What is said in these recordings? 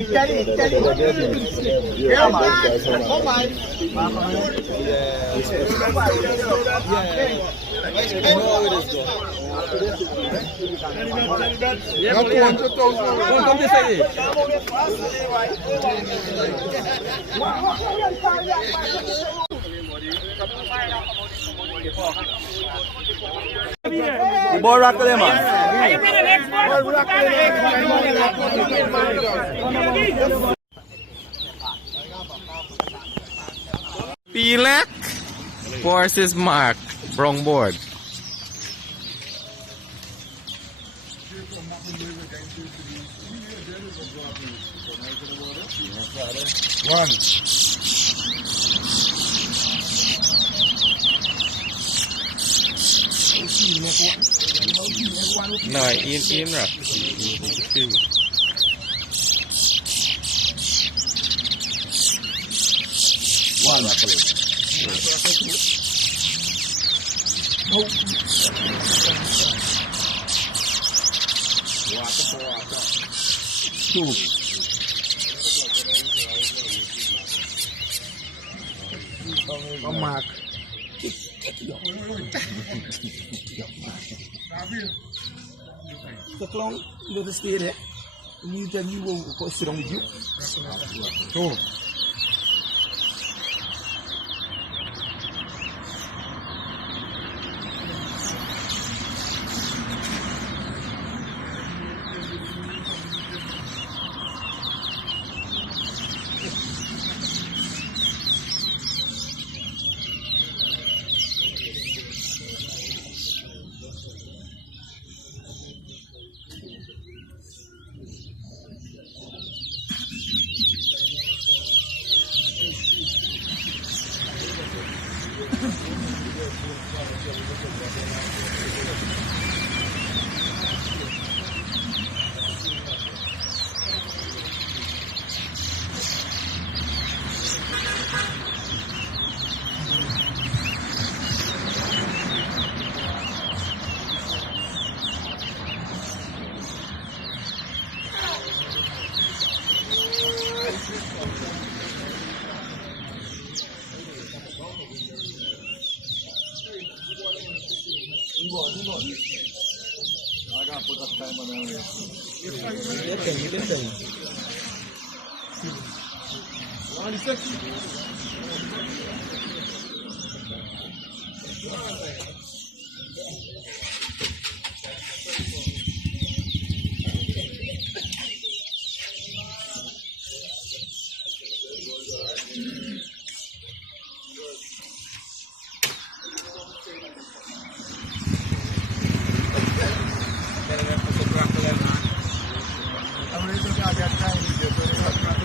Yeah, man. Come on. Yeah, 200,000. Come this side. The boy rock there, man. Pilak versus Mark Brongboard. One. No, in rock. One. Two. Come Mark. Take long, let us stay there. You tell you will sit on with you. Two.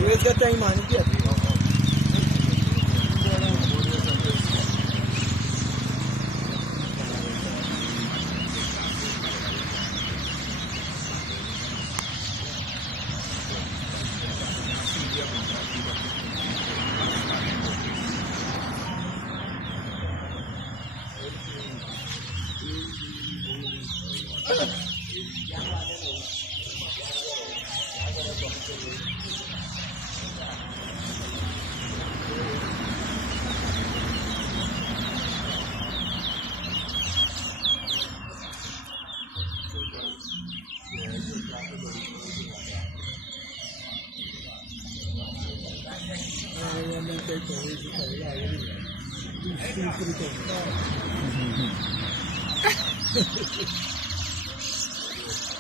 Where's that time, man? Get.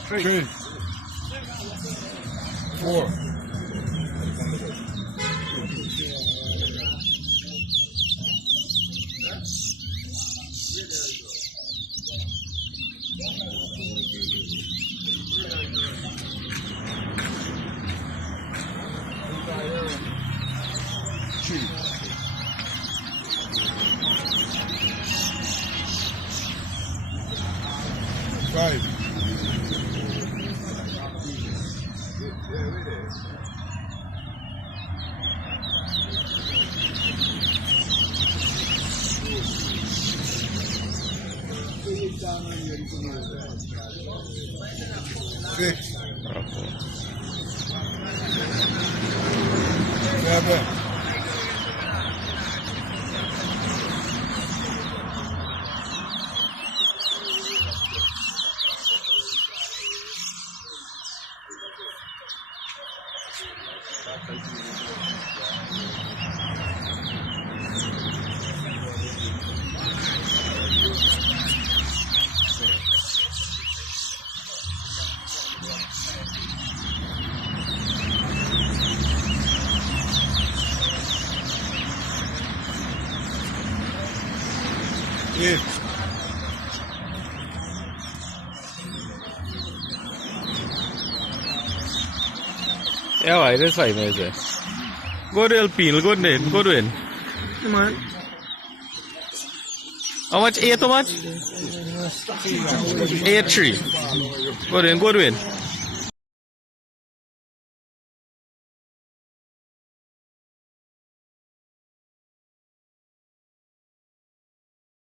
Three. Four. Five. again. Eight. Yeah, why? That's 5 minutes. Go to Alpine, go to in, go to in. Come on. How much? 8 how much? 8-3. Go to in, go to in.